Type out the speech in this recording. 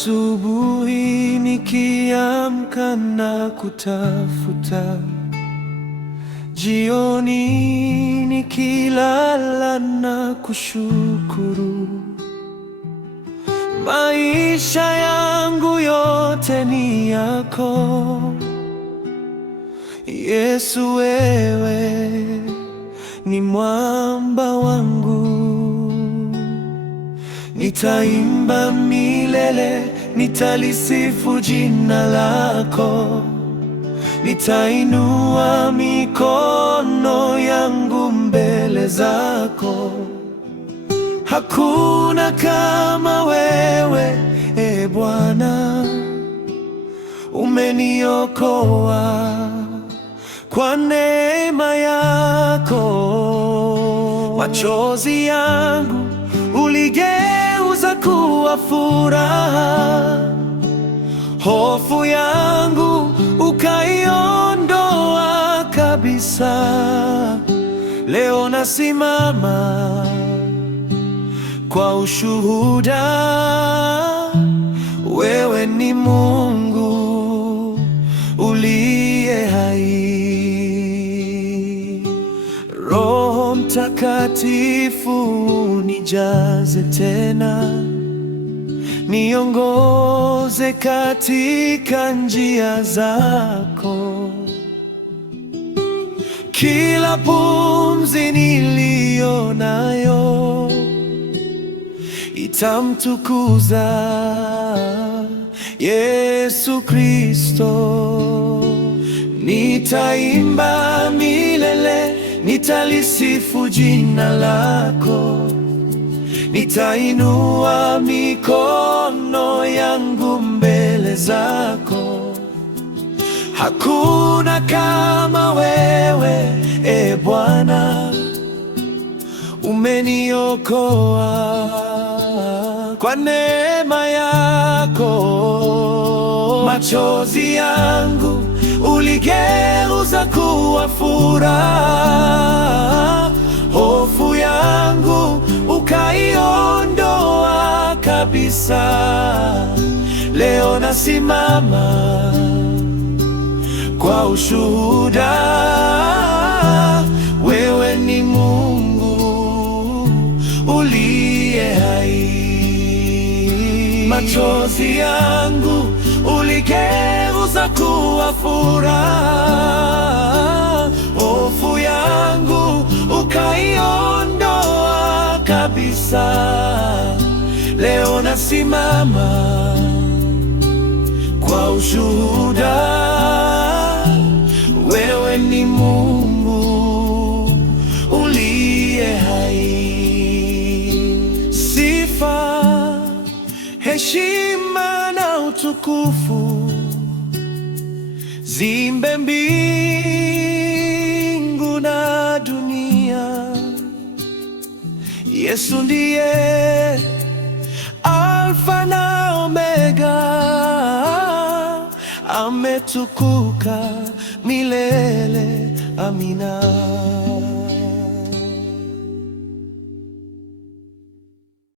Asubuhi nikiamka na kutafuta, jioni nikilala na kushukuru. Maisha yangu yote ni yako Yesu, wewe ni mwamba wangu. Nitaimba milele, nitalisifu jina lako. Nitainua mikono yangu mbele zako. Hakuna kama wewe, e Bwana. Umeniokoa kwa neema yako. Machozi yangu uligeuza kuwa furaha, hofu yangu ukaiondoa kabisa. Leo nasimama kwa ushuhuda, wewe ni Mungu uliye hai. Roho Mtakatifu nijaze tena, niongoze katika njia zako. Kila pumzi niliyo nayo itamtukuza Yesu Kristo. Nitaimba milele, nitalisifu jina lako. Nitainua mikono yangu mbele zako. Hakuna kama wewe, e Bwana. Umeniokoa kwa neema yako. Machozi yangu uligeuza kuwa furaha, hofu yangu ukaiondoa kabisa. Leo nasimama kwa ushuhuda, wewe ni Mungu uliye hai. Machozi yangu uligeuza kuwa furaha, hofu yangu ukaiondoa kabisa. Leo nasimama kwa ushuhuda, wewe ni Mungu uliye hai. Sifa, heshima na utukufu zimbe mbingu na dunia. Yesu ndiye Alfa na Omega, ametukuka milele. Amina.